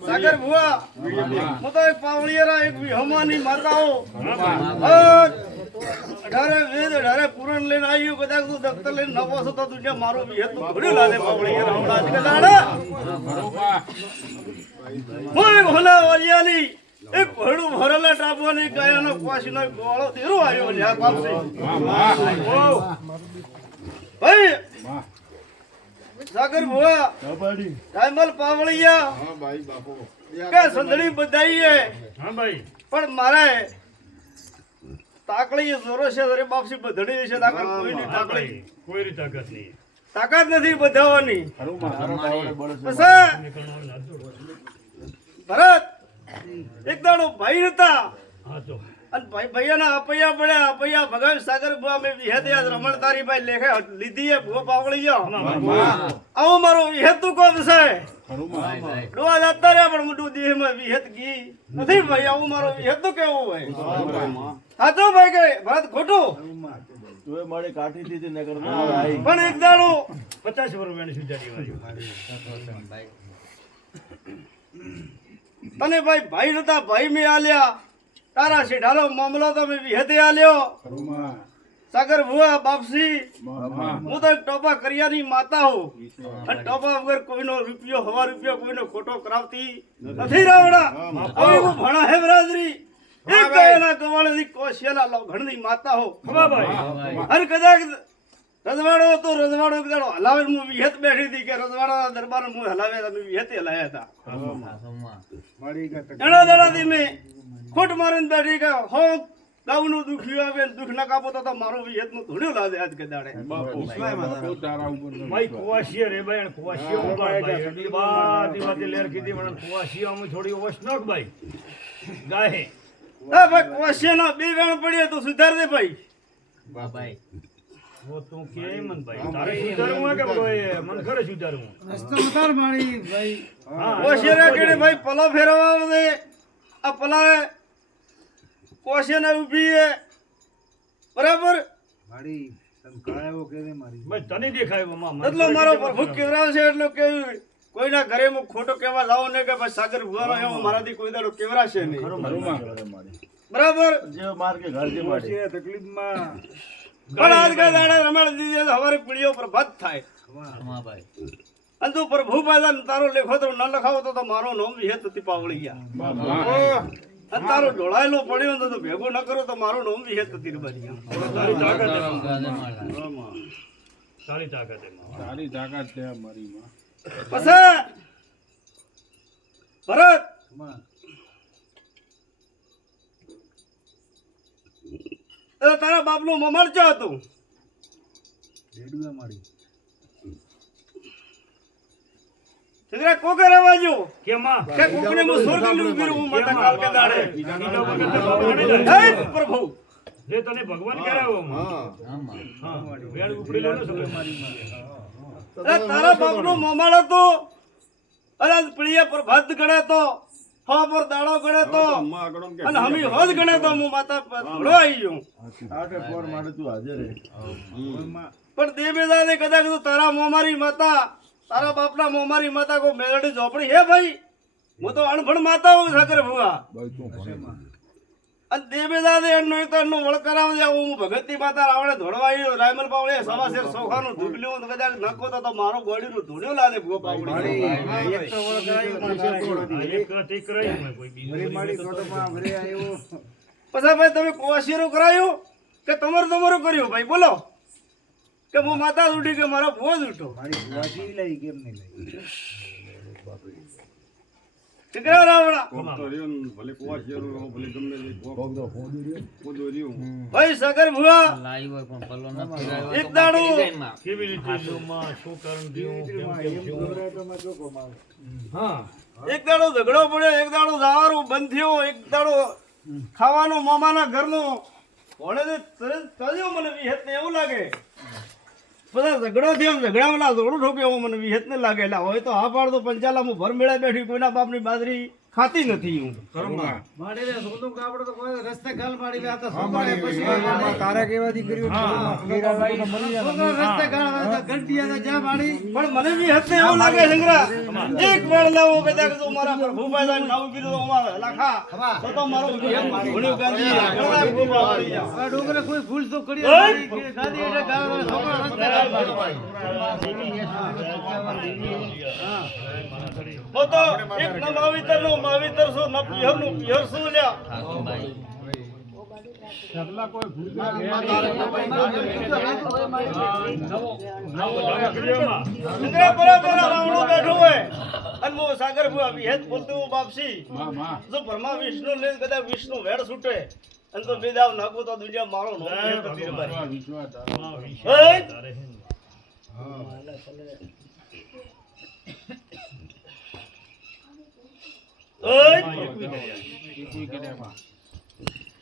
સાગર ભુવા હું તો એક પાવળિયારા એક વિહમાની માતાઓ અઢારે વેદ અઢારે પુરાણ લઈને આવ્યું કદાચ તું દફતર લઈને નવો છો તો તું મારું વિહત તું ઘડ્યું લાગે પાવળિયારા હમણાં જ કદાડા હું ભોલા વાલિયાની એક ભડું ભરેલા ટાપવાની ગાયાનો કોશીનો ગોળો તેરો આવ્યો લ્યા પાપસી ભાઈ સાગર ભુવા ટાઈમલ પાવળિયા હા ભાઈ બાપો કે સંદડી બધાઈએ હા ભાઈ પણ મારે તાકડી જોરો છે અરે બાપસી બધડી છે તાકાત કોઈની તાકડી કોઈ તાકાત નહીં તાકાત નથી બધાવાની ભરત એક દાડો ભાઈ હતા હા તો અને ભાઈ ભૈયાના અપૈયા પડ્યા અપૈયા ભગવાન સાગર બુઆ મે વિહેતે આજ રમણતારી ભાઈ લેખે લીધી એ ભૂ પાવળી ગયો આવો મારો વિહેતુ કોમ છે ડોવા જાતા રે પણ મુડું દેહ માં વિહેત ગઈ નથી ભાઈ આવું મારો વિહેતુ કેવું હોય સાચો ભાઈ કે ભરત ખોટું તું મારી કાઠી દીધી નગર પણ એક દાડો 50 વર્ષની સુજારી વાળી તને ભાઈ ભાઈ નતા ભાઈ મે આલ્યા તારા શેઠાનો મામલો તો મે વિહેતે આલ્યો સાગર ભુવા બાપસી હું તો ટોપા કરિયાની માતા હું અને ટોપા વગર કોઈનો રૂપિયો હવા રૂપિયો કોઈનો ખોટો કરાવતી નથી રાવડા હવે હું ભણા હે બરાદરી એક ગાયના ગવાળની કોશિયાના લોઘણની માતા હો ખબર ભાઈ અને કદાચ રજવાડો તો રજવાડો કદાચ હલાવે હું વિહેત બેઠી હતી કે રજવાડાના દરબાર હું હલાવે તમે વિહેતે હલાયા હતા એના દાડાથી મેં ખોટ મારીને બેઠી કે હો ગાવનું દુખ્યું આવે ને દુઃખ ના કાપો તો મારો વિહેત નું ધોડ્યું લાદે આજ કે દાડે ભાઈ કુવાશીએ રે ભાઈ અને કુવાશીએ ઉપાડ ભાઈ એટલી બાતી વાતે લેર કીધી મને કુવાશીએ અમે થોડી વસનક ભાઈ ગાય એ ભાઈ કોશિયાના બે વેણ પડ્યો તો સુધાર દે ભાઈ વો તું કે મન ભાઈ તારે સુધારવું કે ભાઈ મન ખરે સુધારવું હા કોશિયા કેડે ભાઈ પલો ફેરવા દે આ પલા કોશિયાને ઊભી હે બરાબર ભાઈ તને દેખાય મામા એટલો મારો પ્રભુ કેવરાવ છે એટલો કેવી કોઈના ઘરે હું ખોટો કહેવા જાવ ને કે ભાઈ સાગર ભુવાનો એવો મારાથી કોઈ દાડો કેવરાશે નહીં બરાબર જે માર કે ઘર જે મારી પણ આજ કે દાડે રમાડ દીધી તો હવારે પીડીઓ પ્રભાત થાય અને તું પ્રભુ પાદા તારો લેખો તો ન લખાવો તો મારો નામ વિહેત હતી પાવળી ગયા અને તારો ઢોળાયેલો પડ્યો તો ભેગો ન કરો તો મારું નામ વિહેત હતી બની તારી તાકાત તારી તાકાત છે મારી માં પછી ભરત તારા બાપનું મમણ ચો હતું છોકરા કોકે રવાજો કે માં કે કોકને હું સ્વર્ગ નું વીરું માતા કાલ કે દાડે હે પ્રભુ જે તને ભગવાન કરાવ્યો હા વેણ ઉપડી લેનો સગળ તારા બાપનું મમણ હતું અરે પ્રિય પ્રભાત ગણે તો હા પર દાડો ગણે તો અને હમી હોજ ગણે તો હું માતા ધોળો આવી ગયો આટે પોર માટે તું હાજર હે પણ દેવે દાદે કદાચ તું તારા મોમારી માતા તારા બાપના મોમારી માતા કો મેલડી ઝોપડી હે ભાઈ હું તો અણભણ માતા હું સાગર ભુવા ભાઈ તું અને દેવે દાદે એનો એનું વળ કરાવ દે હું ભગતની માતા રાવણે ધોળવા આવ્યો રાયમલ પાવળે સવાસેર સોખાનું ધૂબલ્યું કદાચ નખો તો મારો ગોળીનું ધૂણ્યો લાદે ભૂ પાવડી એક ઠીક રહ્યું કોઈ બીજું પછી ભાઈ તમે કોશિયરું કરાયું કે તમારું કર્યું ભાઈ બોલો કે હું માતા ઉઠી કે મારો ભૂવો જ ઉઠો ઠીકરા રાવણા ભાઈ સાગર ભુવા એક દાડો કેવી રીતે જોમાં શું કારણ થયું કેમ હા એક દાડો ઝઘડો પડ્યો એક દાડો દારૂ બંધ થયો એક દાડો ખાવાનું મામાના ઘરનું ભોળે તળ્યો મને વિહેત ને એવું લાગે બધા ઝઘડો થયો ઝઘડામાં જોડું ઠોક્યો એવું મને વિહેત ને લાગે એટલે હોય તો હા પાડતો પંચાલા હું ભર મેળા બેઠી કોઈના બાપની બાજરી ખાતી નથી હું માડી રે સોનું કાપડ તો કોઈ રસ્તે ગાલ માડી રે આ તો છોકરાએ પછી તારે કેવાથી કર્યું છોકરા રસ્તે ગાળ વાળા ઘંટિયા તો જા માડી પણ મને બી હતે એવું લાગે લંગરા એક વેળ લેવો કદા કે તું મારા પર ભૂપાઈ જાય નાવું કીધું તો અમારે લખા તો મારો ઘણું ગાંધી ઘણા ભૂપા મારી જા આ ડોકરે કોઈ ભૂલ તો કરી મારી કે ગાડી એટલે ગાળ વાળા છોકરા રસ્તે ગાળ માડી તો તો એક ન માવિતર નો માવિતર શું ન પિયર નું પિયર શું લ્યા લંગરા બરાબર રાવણો બેઠો હોય અને મો સાગર ભુવા વિહેત બોલતો હું બાપસી જો બ્રહ્મા વિષ્ણુ ને કદા વિષ્ણુ વેડ છૂટે અને તો બેદાવ નાખો તો દુનિયા મારો નો ઓય